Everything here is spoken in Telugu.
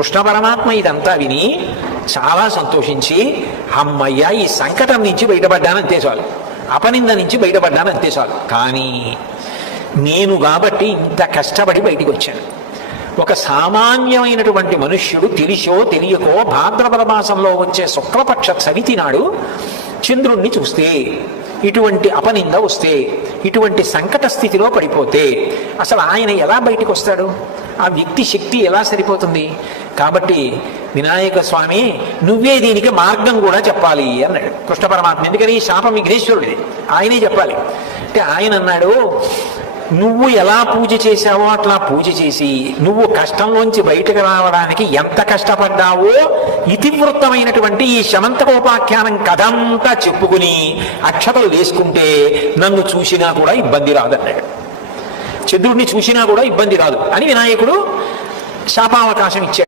కృష్ణ పరమాత్మ ఇదంతా విని చాలా సంతోషించి, అమ్మయ్య ఈ సంకటం నుంచి బయటపడ్డాను అంతే చాలు, అపనింద నుంచి బయటపడ్డాను అంతే చాలు. కానీ నేను కాబట్టి ఇంత కష్టపడి బయటికి వచ్చాను. ఒక సామాన్యమైనటువంటి మనుష్యుడు తెలిసో తెలియకో భాద్రపద మాసంలో వచ్చే శుక్లపక్ష చవితి నాడు చంద్రుణ్ణి చూస్తే, ఇటువంటి అపనింద వస్తే, ఇటువంటి సంకట స్థితిలో పడిపోతే అసలు ఆయన ఎలా బయటికి వస్తాడు? ఆ వ్యక్తి శక్తి ఎలా సరిపోతుంది? కాబట్టి వినాయక స్వామి నువ్వే దీనికి మార్గం కూడా చెప్పాలి అన్నాడు కృష్ణ పరమాత్మ. ఎందుకని? శాపం విఘ్నేశ్వరుడిది, ఆయనే చెప్పాలి. అంటే ఆయన అన్నాడు, నువ్వు ఎలా పూజ చేశావో అట్లా పూజ చేసి నువ్వు కష్టంలోంచి బయటకు రావడానికి ఎంత కష్టపడ్డావో ఇతివృత్తమైనటువంటి ఈ శమంతకోపాఖ్యానం కథంతా చెప్పుకుని అక్షతలు వేసుకుంటే నన్ను చూసినా కూడా ఇబ్బంది రాదన్నాడు. చంద్రుడిని చూసినా కూడా ఇబ్బంది రాదు అని వినాయకుడు శాపావకాశం ఇచ్చాడు.